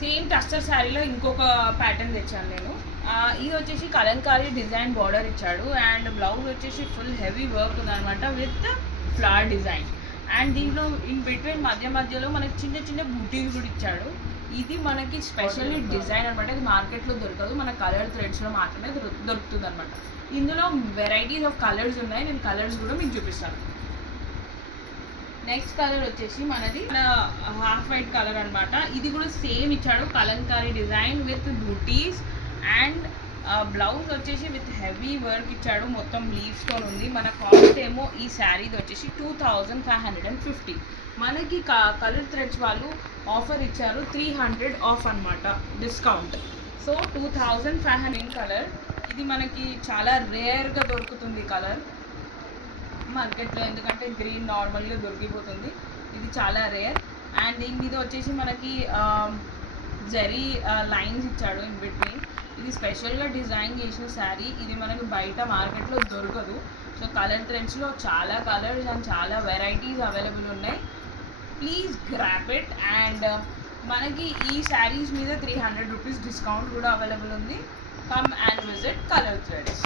Same tussar శారీలో ఇంకొక pattern తెచ్చాను నేను. ఇది వచ్చేసి కలంకారీ డిజైన్ బార్డర్ ఇచ్చాడు అండ్ బ్లౌజ్ వచ్చేసి ఫుల్ హెవీ వర్క్ ఉందన్నమాట విత్ ఫ్లవర్ డిజైన్. అండ్ దీంట్లో ఇన్ బిట్వీన్ మధ్యలో మనకి చిన్న చిన్న బూటీలు కూడా ఇచ్చాడు. ఇది మనకి స్పెషల్లీ డిజైన్ అనమాట. ఇది మార్కెట్లో దొరకదు, మన కలర్ థ్రెడ్స్లో మాత్రమే దొరుకుతుంది అనమాట. ఇందులో వెరైటీస్ ఆఫ్ కలర్స్ ఉన్నాయి, నేను కలర్స్ కూడా మీకు చూపిస్తాను. నెక్స్ట్ కలర్ వచ్చేసి మనది హాఫ్ వైట్ కలర్ అనమాట. ఇది కూడా సేమ్ ఇచ్చాడు, Kalamkari design with booties and blouse వచ్చేసి విత్ హెవీ వర్క్ ఇచ్చాడు, మొత్తం లీవ్స్తో ఉంది. మన కాస్ట్ ఏమో ఈ శారీది వచ్చేసి 2550. మనకి కలర్ థ్రెడ్స్ వాళ్ళు ఆఫర్ ఇచ్చారు 300 ఆఫ్ అనమాట డిస్కౌంట్. So 2500 colour. ఇది మనకి చాలా రేర్గా దొరుకుతుంది కలర్ మార్కెట్లో, ఎందుకంటే గ్రీన్ నార్మల్గా దొరికిపోతుంది, ఇది చాలా రేర్. అండ్ దీని మీద వచ్చేసి మనకి జరీ లైన్స్ ఇచ్చాడు ఇన్ బిట్వీన్. ఇది స్పెషల్గా డిజైన్ చేసిన శారీ, ఇది మనకి బయట మార్కెట్లో దొరకదు. సో కలర్ థ్రెడ్స్లో చాలా కలర్స్ అండ్ చాలా వెరైటీస్ అవైలబుల్ ఉన్నాయి. Please grab it. అండ్ మనకి ఈ శారీస్ మీద 300 రూపీస్ డిస్కౌంట్ కూడా అవైలబుల్ ఉంది. Come and visit colour threads.